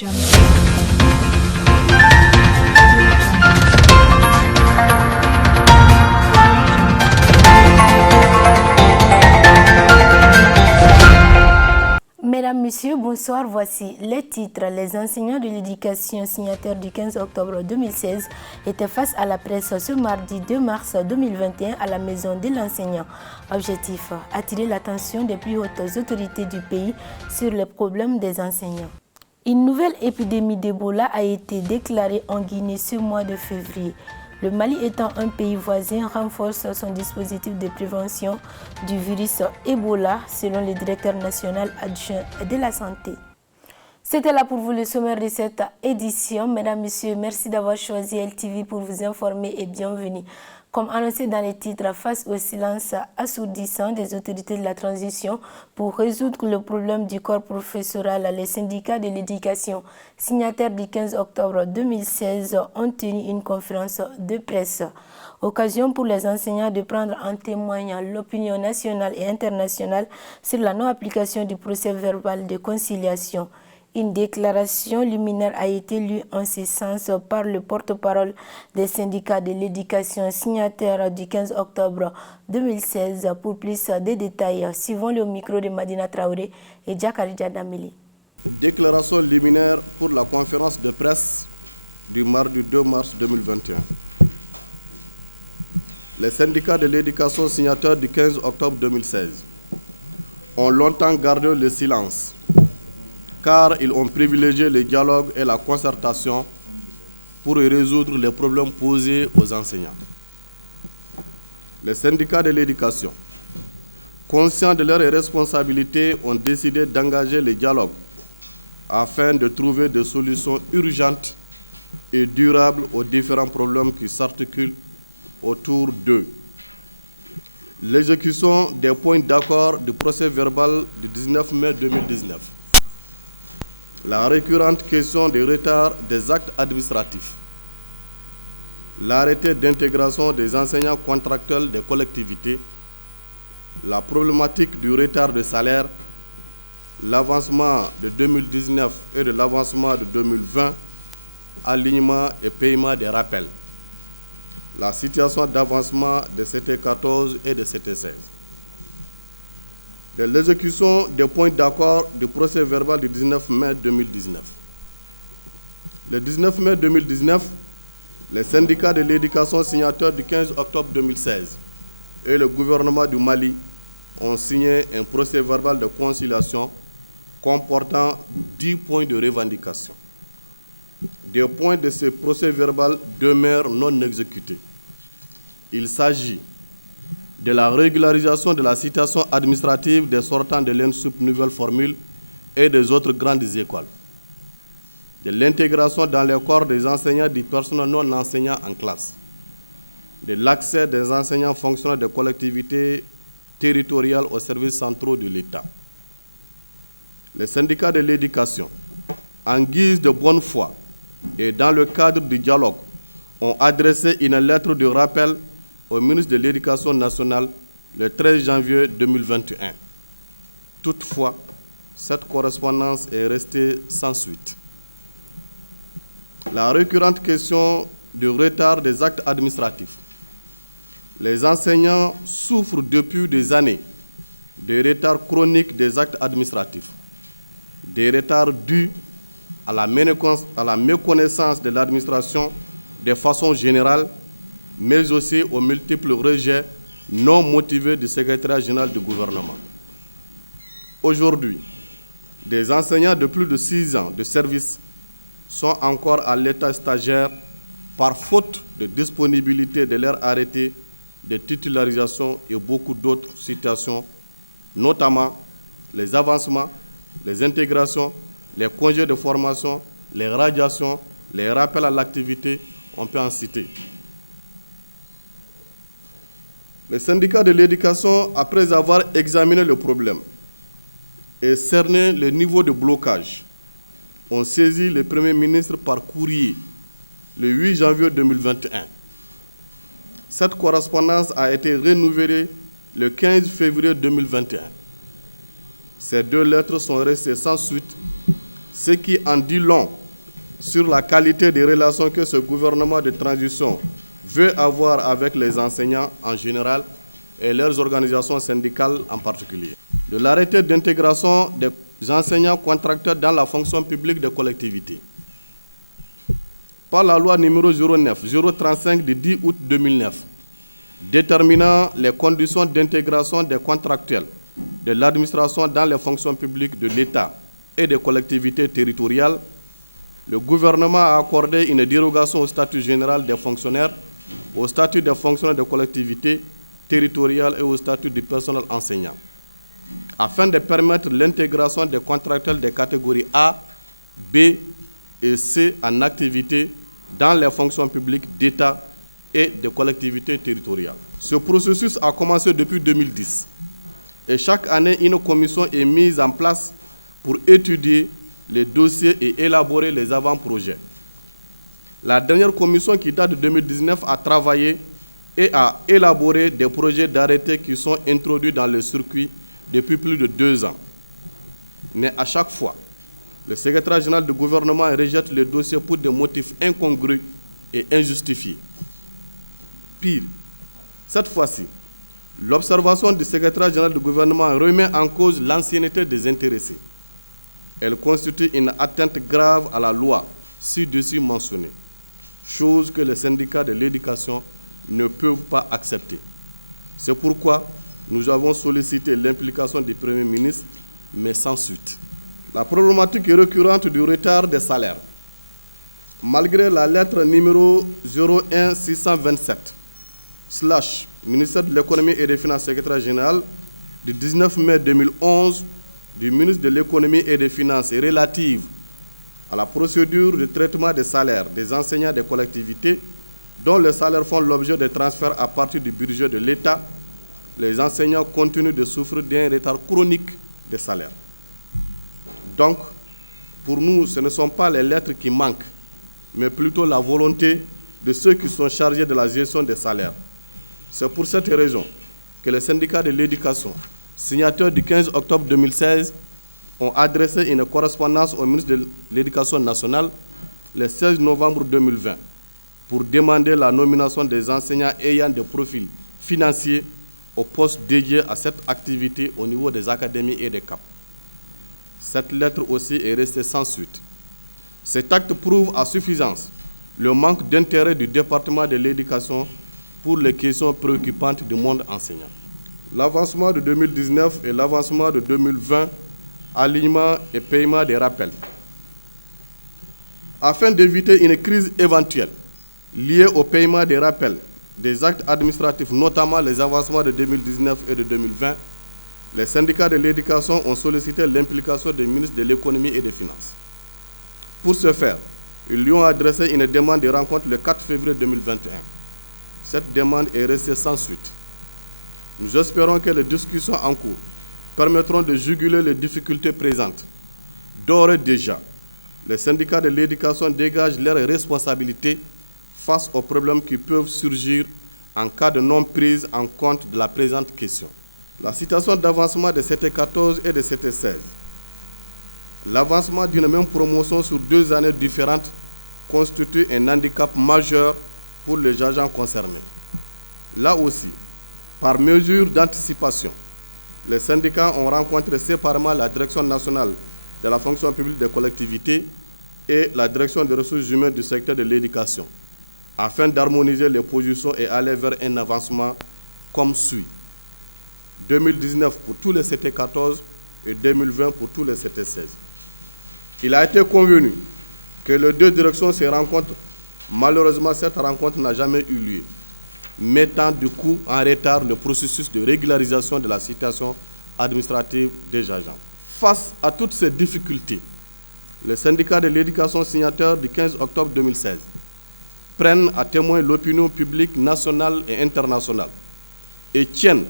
Mesdames, Messieurs, bonsoir. Voici les titres. Les enseignants de l'éducation signataires du 15 octobre 2016 étaient face à la presse ce mardi 2 mars 2021 à la maison de l'enseignant. Objectif, attirer l'attention des plus hautes autorités du pays sur les problèmes des enseignants. Une nouvelle épidémie d'Ebola a été déclarée en Guinée ce mois de février. Le Mali étant un pays voisin renforce son dispositif de prévention du virus Ebola selon le directeur national adjoint de la santé. C'était là pour vous le sommaire de cette édition. Mesdames, Messieurs, merci d'avoir choisi LTV pour vous informer et bienvenue. Comme annoncé dans les titres, face au silence assourdissant des autorités de la transition pour résoudre le problème du corps professoral, les syndicats de l'éducation signataires du 15 octobre 2016 ont tenu une conférence de presse. Occasion pour les enseignants de prendre en témoigne l'opinion nationale et internationale sur la non-application du procès verbal de conciliation. Une déclaration liminaire a été lue en ce sens par le porte-parole des syndicats de l'éducation signataire du 15 octobre 2016. Pour plus de détails, suivons le micro de Madina Traoré et Djakarija Dameli. Déclaration liminaire pour la conférence de presse du mardi 2 mars 2021. Les syndicats de l'éducation signataires du 15 octobre 2016 ont longtemps gardé le silence, car ils ont privilégié le dialogue et la concertation pour résoudre les problèmes posés aux enseignants. Les syndicats de l'éducation, conscients de leurs responsabilités, ont décidé d'engager le dialogue afin de trouver des solutions urgentes et durables aux différents problèmes qui s'articulent autour d'eux. L'exécution des points d'accord du procès verbal du 19 mai 2019. La récurrente question des retards des actes administratifs, l'arrêté d'intégration des enseignants contractuels des collectivités, la problématique du retard de salaire, l'avancement de 2019 et de l'avancement de 2020, alignement et paiement des rappels, la situation d'avancement de CT14 et de CT16. De l'exécution des points d'accord du procès verbal du 19 mai 2019. Le 19 mai 2019, les syndicats de l'éducation signataires du 15 octobre 2016 et le gouvernement du Mali ont signé un procès verbal de conciliation comportant 10 points de revendication. Des points de ce procès verbal demeurent non exécutés. Il s'agit de la régularisation de la situation administrative des sortants de l'ENSUP nouvelle formule et des autres grandes écoles, de l'intégration dans les corps des enseignants du personnel non enseignant en classe, de l'accès des enseignants fonctionnaires des collectivités territoriales aux services centraux de l'État. Les syndicats de l'éducation, en guise de bonne foi et dans le cadre du dialogue, ont adressé une lettre de rappel au ministre de l'Éducation nationale le 13 janvier 2021. Toutefois, cette correspondance est restée sans suite. La récurrente question du retard des actes administratifs. Les enseignants souffrent depuis des années de retards chroniques des actes administratifs, des retards dus à la méconnaissance de l'administration de façon générale, mais aussi aux multiples rejets non motivés du secrétariat général du gouvernement. Aujourd'hui, des enseignants de plus de 6 ans de service sont encore à l'état stagiaire par faute de disponibilité de leur arrêté de titularisation et beaucoup d'autres situations, notamment les avancements, les intégrations, les congés de formation, les radiations, les rappels à l'activité, on peut en citer. Les syndicats de l'éducation, après avoir examiné le problème et cerné le niveau de blocage, ont saisi le Premier ministre par courrier le 8 janvier 2021. Cette correspondance a été renouvelée le 15 février 2021. Ces deux lettres sont restées sans suite, ce qui en dit long sur la qualité des relations que ce gouvernement de transition veut avoir avec les enseignants en général et leurs organisations syndicales en particulier. De l'arrêté d'intégration des enseignants contracteurs dans la fonction publique des collectivités. Par la loi numéro 09-035 du 10 août 2009, déterminant les conditions d'intégration des contractuels de l'administration dans les fonctions publiques de l'État et des collectivités territoriales, le gouvernement a accordé une dérogation au statut général des fonctionnaires, au statut des fonctionnaires des collectivités territoriales et au statut du personnel enseignant, afin de permettre l'intégration des contractuels des catégories A, B et C en activité dans les fonctions publiques d'État et des collectivités territoriales. Ce processus a commencé depuis 2010 et chaque année, une commission est mise en place pour étudier les dossiers et élaborer les avant-projets. La dernière commission qui date de 2019 a travaillé et a élaboré des projets d'arrêté qui sont introduits dans le circuit depuis plus de 2 ans. Mais à chaque fois, le secrétaire général du gouvernement rejette le dossier pour des motifs incongrus et injustifiés. Pire, cette fois-ci, l'observation du secrétaire général du gouvernement remet en cause l'ancienneté des intéressés. Elle constitue une atteinte grave à la loi ci-dessus mentionnée, chose que les syndicats de l'éducation ne peuvent pas accepter. C'est pourquoi nous avons sollicité l'implication du Premier ministre, mais sans suite. La problématique est récurrente du retard des salaires. Malgré la lettre numéro 01627, ministère de l'économie et des finances, secrétaire général, du 19 mai 2011, du ministre de l'économie et des finances relative à la procédure de traitement des salaires des enseignants des collectivités dont les salaires font l'objet de transferts à partir du budget de l'État, les enseignants continuent de souffrir d'un retard chronique des salaires. Donc, pour nous, ce ne sont pas les lettres qui manquent, mais plutôt la volonté de ceux qui sont chargés de la gestion des salaires. C'est pour cette raison que les syndicats de l'éducation, signataires du 15 octobre 2016, ont adressé une correspondance au ministre de l'Éducation nationale le 16 novembre 2020 pour demander la nomination des enseignants ayant des profils financiers aux postes dédiés à cette activité au niveau des académies et des CAP. Cette lettre aussi est restée sans suite. Cet acte prouve à suffisance le manque d'intérêt du département de l'éducation pour les questions préoccupantes du monde enseignant. L'avancement de 2019 et l'avancement de 2020, alignement et paiement des rappels. Afin d'éviter une crise éventuelle liée au paiement des rappels des actes administratifs, notamment les avancements de 2019 et de 2020, les syndicats de l'éducation ont sollicité l'implication des ministres de l'économie et des finances. Pour ce faire, ils lui ont adressé une demande de rencontre le 4 février 2021. Cette demande est restée sans suite. Nous espérons que les discussions en cours permettront de juguler les difficultés présentes. D'ores et déjà, les syndicats de l'éducation dégagent leurs responsabilités face aux problèmes qui peuvent surgir en cas de non-prise en compte de la présente question. La situation d'avancement de CT14 et de CT16. L'avancement d'une même promotion sur 2 années différentes constitue un handicap majeur pour les agents concernés. Là aussi, par mesure d'anticipation, les syndicats ont rencontré séparément la Direction nationale de la fonction publique des collectivités et la Direction des ressources humaines du secteur de l'éducation, afin d'harmoniser les positions et aller vers un avancement comme suit. 2019 pour tous les CT14 et 2020 pour tous les CT16. Il a été convenu que les 2 directions se rencontrent. Malheureusement, cette rencontre n'a jamais eu lieu, mettant du coup en retard le processus de régularisation de la situation administrative des agents. Face à toutes ces difficultés, les syndicats de l'éducation signataires du 15 octobre 2016 prennent à témoin l'opinion publique nationale et internationale et tiennent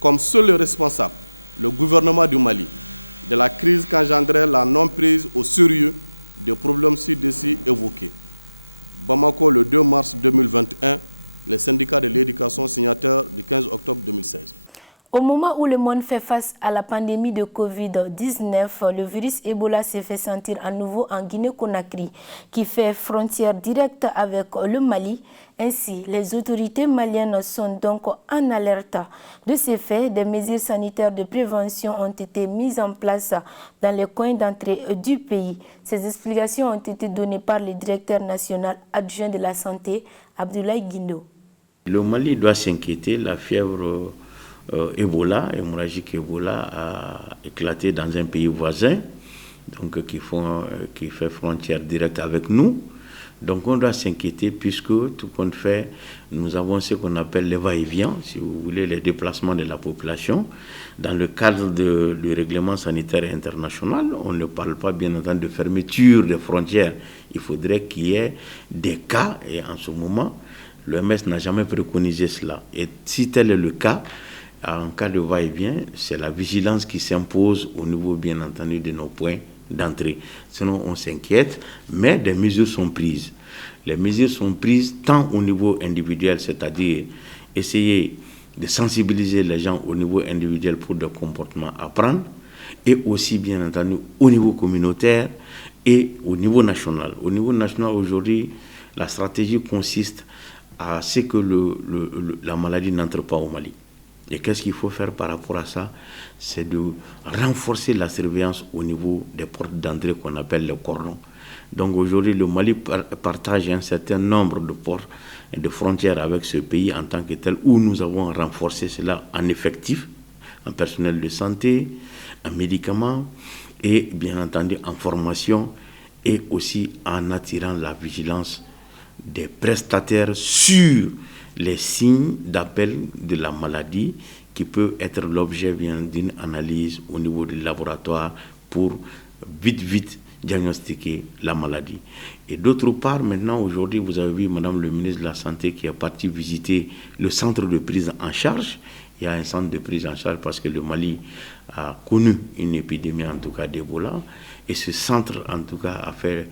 comme seul responsable le gouvernement du Mali de la crise qu'engendrait la non-prise au sérieux des problèmes ci-dessus évoqués. Bamako, le 2 mars 2021, les syndicats de l'éducation signataires du 15 octobre 2016. Au moment où le monde fait face à la pandémie de Covid-19, le virus Ebola s'est fait sentir à nouveau en Guinée-Conakry, qui fait frontière directe avec le Mali. Ainsi, les autorités maliennes sont donc en alerte. De ces faits, des mesures sanitaires de prévention ont été mises en place dans les coins d'entrée du pays. Ces explications ont été données par le directeur national adjoint de la santé, Abdoulaye Guindo. Le Mali doit s'inquiéter, la fièvre Ebola, hémorragique Ebola, a éclaté dans un pays voisin, donc qui fait frontière directe avec nous. Donc on doit s'inquiéter puisque tout compte fait, nous avons ce qu'on appelle les va-et-vient, si vous voulez, les déplacements de la population. Dans le cadre du règlement sanitaire international, on ne parle pas bien entendu de fermeture des frontières. Il faudrait qu'il y ait des cas, et en ce moment, l'OMS n'a jamais préconisé cela. Et si tel est le cas, en cas de va-et-vient, c'est la vigilance qui s'impose au niveau, bien entendu, de nos points d'entrée. Sinon, on s'inquiète, mais des mesures sont prises. Les mesures sont prises tant au niveau individuel, c'est-à-dire essayer de sensibiliser les gens au niveau individuel pour des comportements à prendre, et aussi, bien entendu, au niveau communautaire et au niveau national. Au niveau national, aujourd'hui, la stratégie consiste à ce que la maladie n'entre pas au Mali. Et qu'est-ce qu'il faut faire par rapport à ça? C'est de renforcer la surveillance au niveau des portes d'entrée qu'on appelle les cordons. Donc aujourd'hui, le Mali partage un certain nombre de portes et de frontières avec ce pays en tant que tel, où nous avons renforcé cela en effectif, en personnel de santé, en médicaments et bien entendu en formation et aussi en attirant la vigilance des prestataires sur les signes d'appel de la maladie qui peut être l'objet d'une analyse au niveau du laboratoire pour vite diagnostiquer la maladie. Et d'autre part, maintenant, aujourd'hui, vous avez vu Madame le ministre de la Santé qui est partie visiter le centre de prise en charge. Il y a un centre de prise en charge parce que le Mali a connu une épidémie, en tout cas d'Ebola. Et ce centre, en tout cas, a fait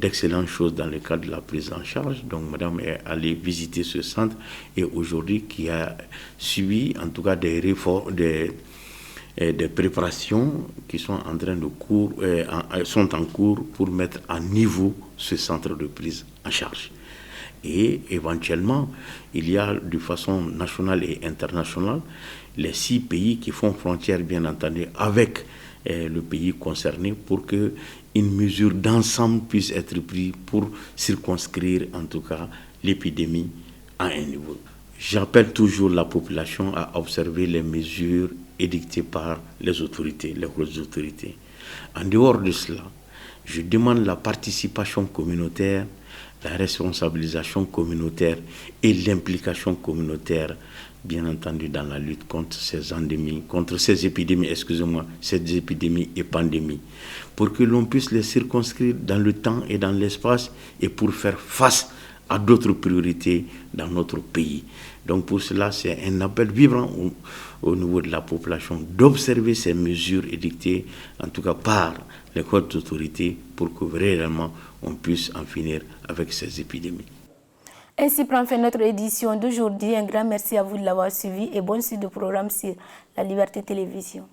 d'excellentes choses dans le cadre de la prise en charge. Donc, madame est allée visiter ce centre et aujourd'hui, qui a suivi, en tout cas, des préparations qui sont sont en cours pour mettre à niveau ce centre de prise en charge. Et éventuellement, il y a de façon nationale et internationale les 6 pays qui font frontière, bien entendu, avec le pays concerné pour qu'une mesure d'ensemble puisse être prise pour circonscrire, en tout cas, l'épidémie à un niveau. J'appelle toujours la population à observer les mesures édictées par les autorités, les grosses autorités. En dehors de cela, je demande la participation communautaire, la responsabilisation communautaire et l'implication communautaire, bien entendu, dans la lutte contre ces endémies, ces épidémies et pandémies, pour que l'on puisse les circonscrire dans le temps et dans l'espace et pour faire face à d'autres priorités dans notre pays. Donc pour cela, c'est un appel vibrant au niveau de la population d'observer ces mesures édictées, en tout cas par les hautes autorités, pour que réellement on puisse en finir avec ces épidémies. Ainsi prend fin notre édition d'aujourd'hui. Un grand merci à vous de l'avoir suivi et bonne suite de programme sur la Liberté Télévision.